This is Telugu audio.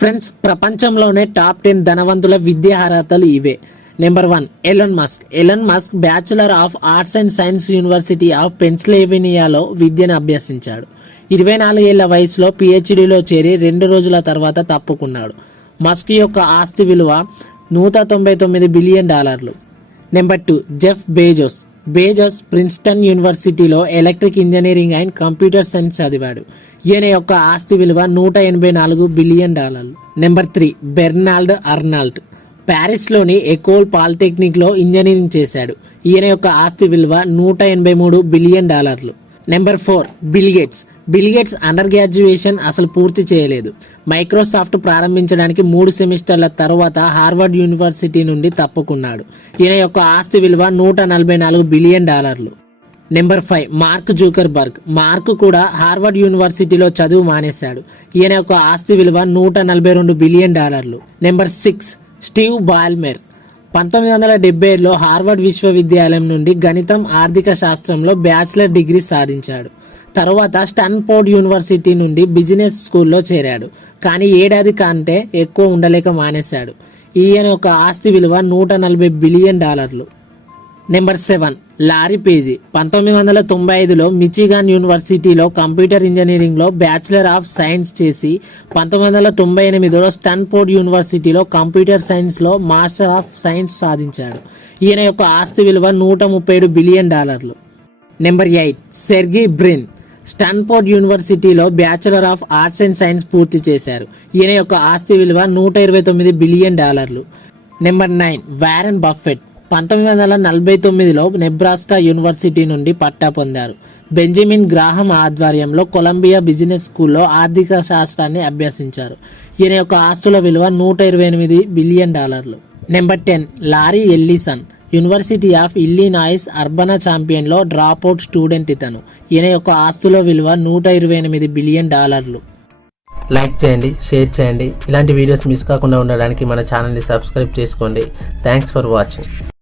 ఫ్రెండ్స్, ప్రపంచంలోనే టాప్ 10 ధనవంతుల విద్యా అర్హతలు ఇవే. Number 1 Elon Musk bachelor of arts and science university of పెన్సిల్వేనియాలో విద్యను అభ్యసించాడు. 24 ఏళ్ల వయసులో పిహెచ్డిలో చేరి 2 రోజుల తర్వాత తప్పుకున్నాడు. మస్క్ యొక్క ఆస్తి విలువ $199 billion. Number 2 Jeff Bezos Princeton యూనివర్సిటీలో electric engineering and computer science చదివాడు. ఈయన యొక్క ఆస్తి విలువ $184 బిలియన్. నెంబర్ 3 బెర్నాల్డ్ అర్నాల్ట్ ప్యారిస్లోని ఎకోల్ పాలిటెక్నిక్ లో ఇంజనీరింగ్ చేశాడు. ఈయన యొక్క ఆస్తి విలువ $183 billion. Number 4 Bill Gates under graduation అసలు పూర్తి చేయలేదు. మైక్రోసాఫ్ట్ ప్రారంభించడానికి 3 సెమిస్టర్ల తర్వాత హార్వర్డ్ యూనివర్సిటీ నుండి తప్పుకున్నాడు. ఈయన యొక్క ఆస్తి విలువ $144 బిలియన్. నెంబర్ 5 మార్క్ జూకర్బర్గ్ కూడా హార్వర్డ్ యూనివర్సిటీలో చదువు మానేశాడు. ఈయన యొక్క ఆస్తి విలువ $142 బిలియన్. నెంబర్ 6 స్టీవ్ బాల్మెర్ 1970లో హార్వర్డ్ విశ్వవిద్యాలయం నుండి గణితం ఆర్థిక శాస్త్రంలో బ్యాచిలర్ డిగ్రీ సాధించాడు. తర్వాత స్టాన్ఫోర్డ్ యూనివర్సిటీ నుండి బిజినెస్ స్కూల్లో చేరాడు. కానీ ఏడాది కంటే ఎక్కువ ఉండలేక మానేశాడు. ఈయన యొక్క ఆస్తి విలువ $140 బిలియన్. నెంబర్ 7 లారీ పేజీ 1995లో మిచిగాన్ యూనివర్సిటీలో కంప్యూటర్ ఇంజనీరింగ్లో బ్యాచిలర్ ఆఫ్ సైన్స్ చేసి 1998లో స్టాన్ఫోర్డ్ యూనివర్సిటీలో కంప్యూటర్ సైన్స్లో మాస్టర్ ఆఫ్ సైన్స్ సాధించాడు. ఈయన యొక్క ఆస్తి విలువ $137 billion. Number 8 Sergey Brin Stanford యూనివర్సిటీలో bachelor of arts and science పూర్తి చేశారు. ఈయన యొక్క ఆస్తి విలువ $129 బిలియన్. నెంబర్ 9 వారెన్ బఫెట్ 1949లో నెబ్రాస్కా యూనివర్సిటీ నుండి పట్టా పొందారు. బెంజమిన్ గ్రాహం ఆధ్వర్యంలో కొలంబియా బిజినెస్ స్కూల్లో ఆర్థిక శాస్త్రాన్ని అభ్యసించారు. ఈయన యొక్క ఆస్తుల విలువ $128 billion. Number 10 Larry Ellison university of Illinois Urbana ఛాంపియన్లో డ్రాప్అవుట్ స్టూడెంట్ ఇతను. ఈయన యొక్క ఆస్తుల విలువ $128 బిలియన్. లైక్ చేయండి, షేర్ చేయండి. ఇలాంటి వీడియోస్ మిస్ కాకుండా ఉండడానికి మన ఛానల్ని సబ్స్క్రైబ్ చేసుకోండి. Thanks for watching.